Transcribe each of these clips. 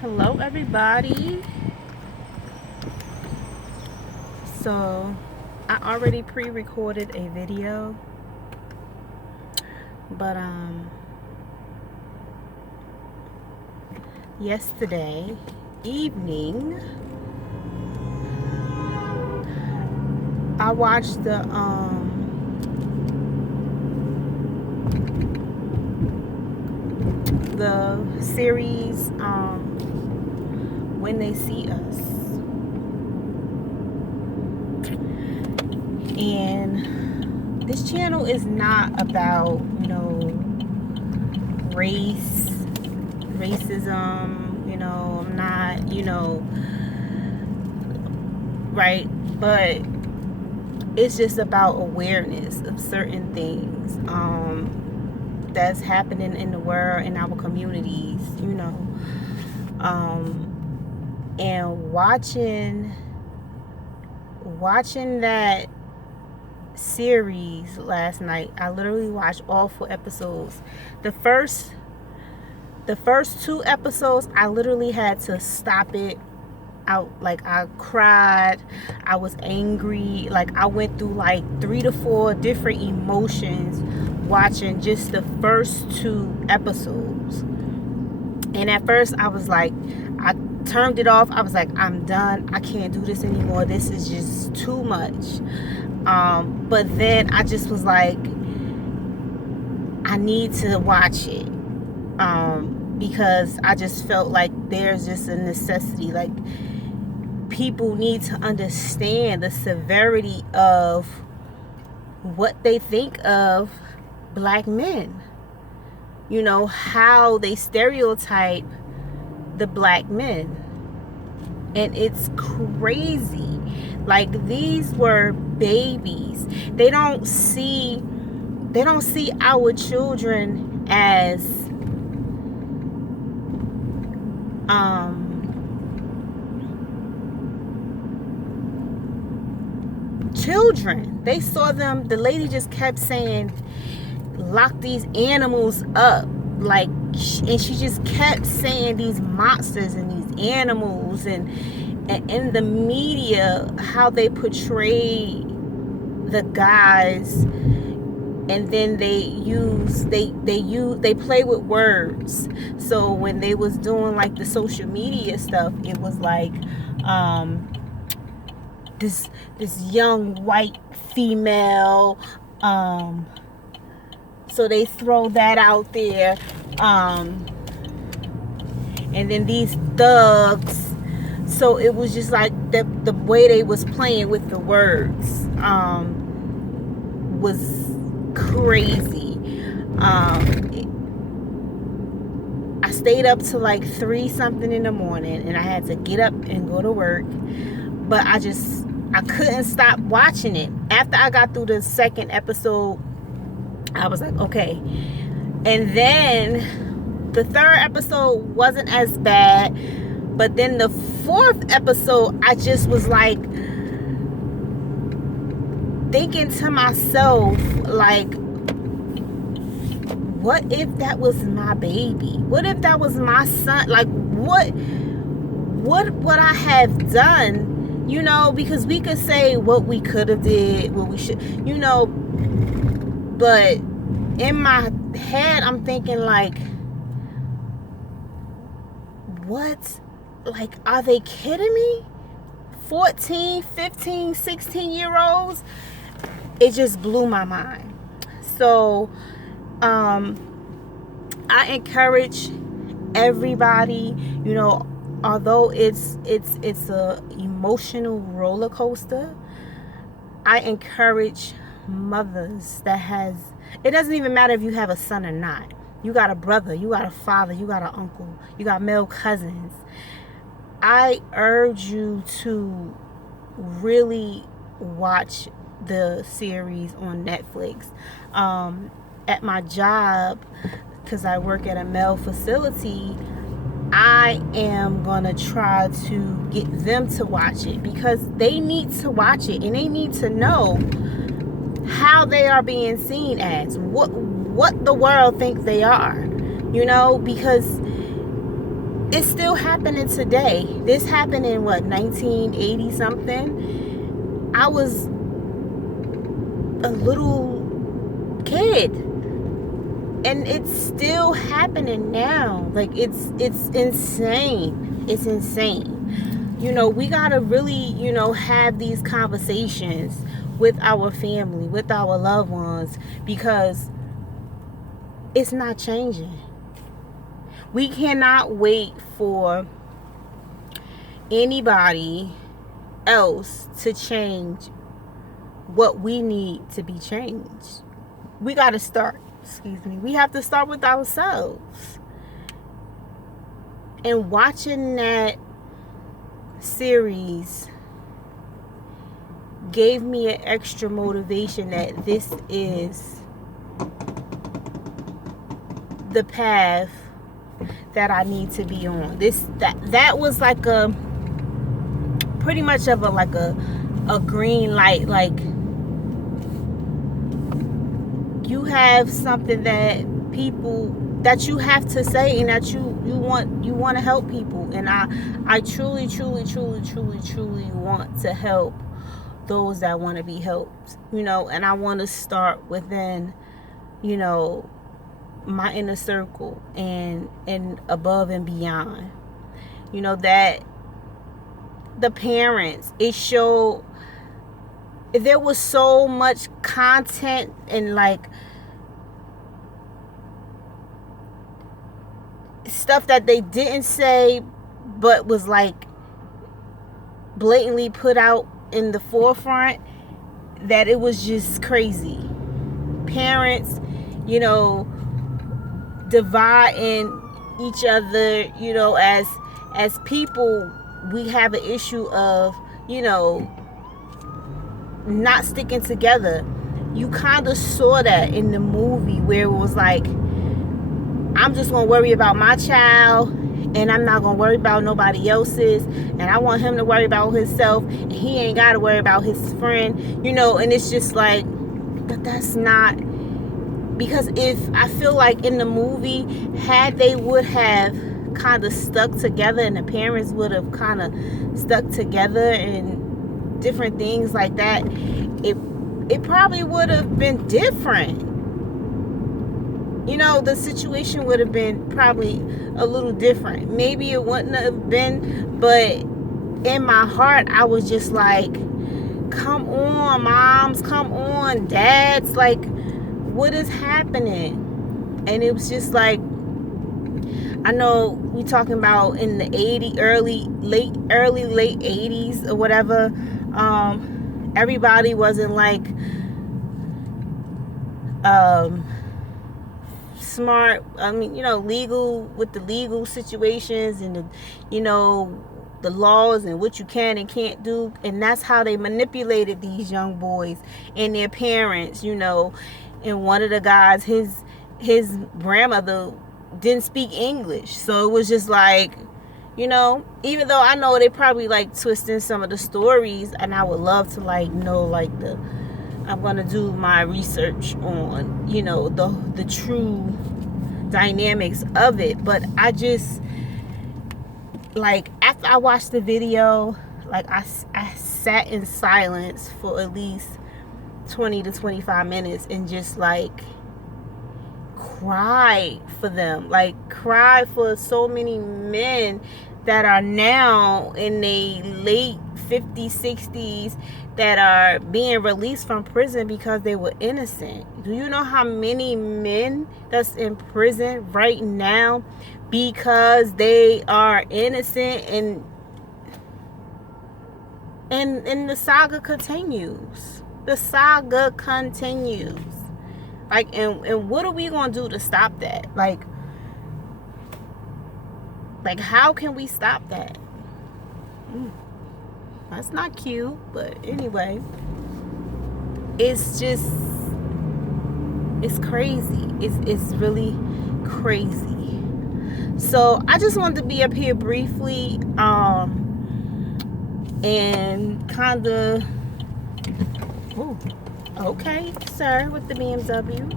Hello everybody. So I already pre-recorded a video, but yesterday evening I watched the series When They See Us. And this channel is not about, racism, I'm not, right? But it's just about awareness of certain things that's happening in the world, in our communities, and watching that series last night. I literally watched all 4 episodes. The first 2 episodes, I literally had to stop it out. Like, I cried, I was angry, like I went through like 3 to 4 different emotions watching just the first 2 episodes. And at first I was like, I turned it off. I was like, I'm done, I can't do this anymore, this is just too much. But then I just was like, I need to watch it, because I just felt like there's just a necessity. Like, people need to understand the severity of what they think of black men. How they stereotype the black men. And it's crazy. Like, these were babies. They don't see our children as children. They saw them. The lady just kept saying, lock these animals up, like, and she just kept saying these monsters and these animals. And in the media, how they portray the guys, and then they play with words. So when they was doing like the social media stuff, it was like this young white female, so they throw that out there, and then these thugs. So it was just like the way they was playing with the words was crazy. I stayed up to like 3 something in the morning, and I had to get up and go to work, but I couldn't stop watching it. After I got through the second episode, I was like, okay. And then the third episode wasn't as bad, but then the fourth episode, I just was like thinking to myself, like, what if that was my baby? What if that was my son? Like, what would I have done? Because we could say what we could have did, what we should, but in my head, I'm thinking, like, what? Like, are they kidding me? 14, 15, 16-year-olds? It just blew my mind. So, I encourage everybody, although it's a emotional roller coaster, I encourage mothers it doesn't even matter if you have a son or not. You got a brother, you got a father, you got an uncle, you got male cousins. I urge you to really watch the series on Netflix. At my job, because I work at a male facility, I am gonna try to get them to watch it, because they need to watch it, and they need to know how they are being seen as, what the world think they are, because it's still happening today. This happened in what, 1980 something. I was a little kid, and it's still happening now. Like, it's insane. It's insane. You know, we gotta really, you know, have these conversations with our family, with our loved ones, because it's not changing. We cannot wait for anybody else to change what we need to be changed. We got to start, we have to start with ourselves. And watching that series gave me an extra motivation that this is the path that I need to be on. That was like a pretty much of a green light. Like, you have something that you have to say, and that you want to help people. And I truly want to help those that want to be helped, you know. And I want to start within, you know, my inner circle and above and beyond. You know, that the parents, it showed there was so much content and like stuff that they didn't say, but was like blatantly put out in the forefront, that it was just crazy. Parents, you know, dividing each other, you know, as people, we have an issue of, you know, not sticking together. You kind of saw that in the movie, where it was like, I'm just gonna worry about my child, and I'm not gonna worry about nobody else's, and I want him to worry about himself, and he ain't gotta worry about his friend, you know. And it's just like, but that's not, because if I feel like in the movie, had they would have kind of stuck together, and the parents would have kind of stuck together and different things like that, it probably would have been different. You know, the situation would have been probably a little different. Maybe it wouldn't have been, but in my heart, I was just like, come on, moms, come on, dads, like, what is happening? And it was just like, I know we talking about in the late 80s or whatever, everybody wasn't like smart. I mean, you know, legal with the legal situations and the, you know, the laws and what you can and can't do. And that's how they manipulated these young boys and their parents, you know. And one of the guys, his grandmother didn't speak English, so it was just like, you know, even though I know they probably like twisting some of the stories, and I would love to like know like I'm gonna do my research on, you know, the true dynamics of it. But I just, like, after I watched the video, like I sat in silence for at least 20 to 25 minutes and just like cry for them, like cry for so many men that are now in their late 50s, 60s, that are being released from prison because they were innocent. Do you know how many men that's in prison right now because they are innocent? And the saga continues. The saga continues. Like, and what are we gonna do to stop that? Like how can we stop that? That's not cute, but anyway, it's just, it's crazy. It's really crazy. So I just wanted to be up here briefly, and kind of, okay, sir, with the BMW.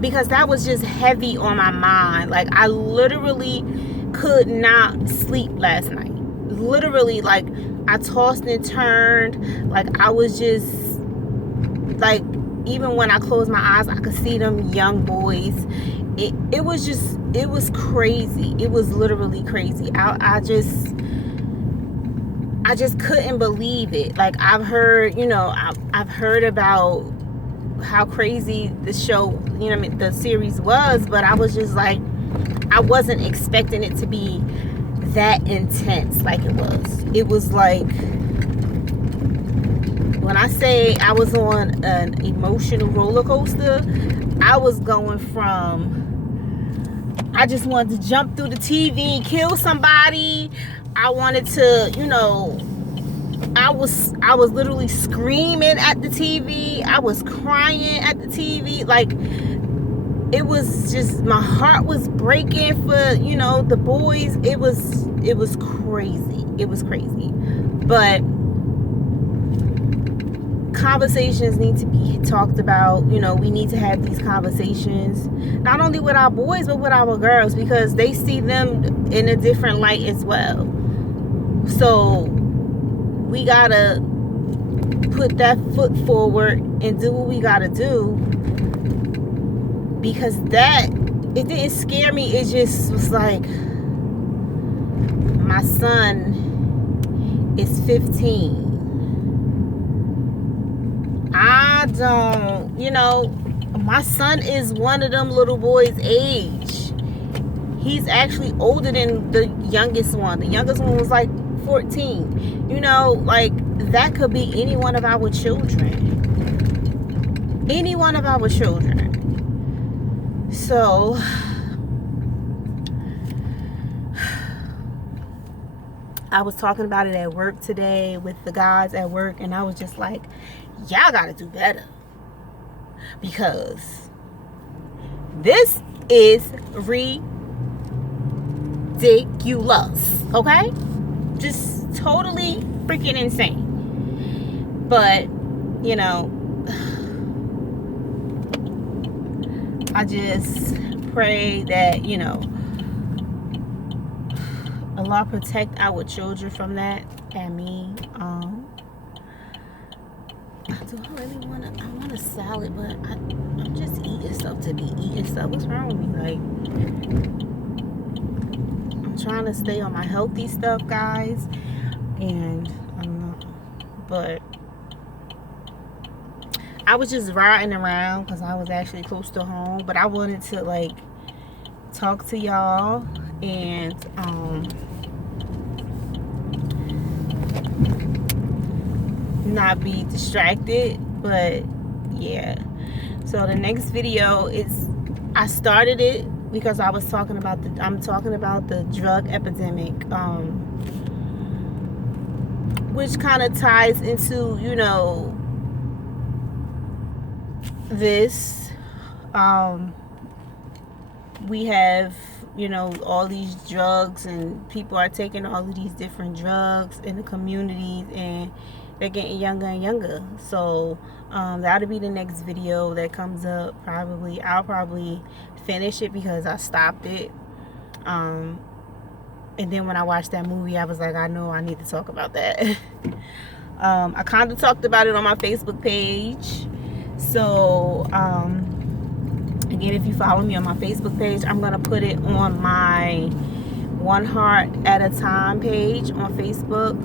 because that was just heavy on my mind. Like, I literally could not sleep last night. Literally, like, I tossed and turned. Like, I was just, like, even when I closed my eyes, I could see them young boys. It was crazy. It was literally crazy. I just couldn't believe it. Like, I've heard, I've heard about how crazy the show, the series was, but I was just like, I wasn't expecting it to be that intense like it was. It was like, when I say I was on an emotional roller coaster, I was going from, I just wanted to jump through the TV and kill somebody. I wanted to, I was literally screaming at the TV. I was crying at the TV. Like, it was just, my heart was breaking for, the boys. It was crazy. It was crazy. But conversations need to be talked about. We need to have these conversations, not only with our boys, but with our girls, because they see them in a different light as well. So we gotta put that foot forward and do what we gotta do, because that, it didn't scare me. It just was like, my son is 15. I don't, my son is one of them little boys' age. He's actually older than the youngest one. The youngest one was like 14. Like, that could be any one of our children. Any one of our children. So, I was talking about it at work today with the guys at work, and I was just like, y'all gotta do better, because this is ridiculous. Okay, just totally freaking insane. But I just pray that Allah protect our children from that, and me. Do I really want a salad, but I'm just eating stuff to be eating stuff. What's wrong with me? Like, I'm trying to stay on my healthy stuff, guys, and I don't know, but I was just riding around because I was actually close to home, but I wanted to, like, talk to y'all and not be distracted. But yeah, so the next video is, I started it because I was talking about I'm talking about the drug epidemic, which kind of ties into this. We have all these drugs, and people are taking all of these different drugs in the communities, and they're getting younger and younger. So that'll be the next video that comes up. I'll probably finish it because I stopped it, and then when I watched that movie, I was like, I know I need to talk about that. I kind of talked about it on my Facebook page. So again, if you follow me on my Facebook page, I'm gonna put it on my One Heart at a Time page on Facebook.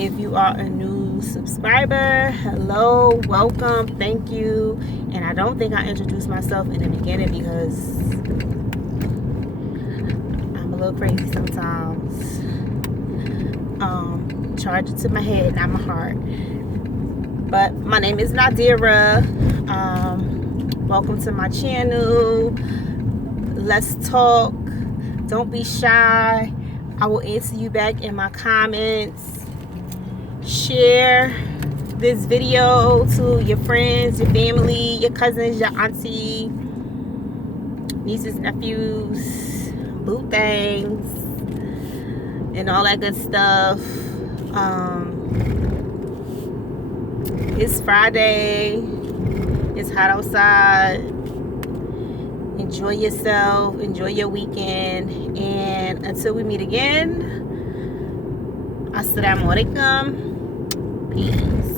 If you are a new subscriber, hello, welcome, thank you. And I don't think I introduced myself in the beginning because I'm a little crazy sometimes. Charge it to my head, not my heart. But my name is Nadira. Welcome to my channel. Let's talk. Don't be shy. I will answer you back in my comments. Share this video to your friends, your family, your cousins, your auntie, nieces, nephews, boo things, and all that good stuff. It's Friday. It's hot outside. Enjoy yourself. Enjoy your weekend. And until we meet again, assalamu alaikum. Peace.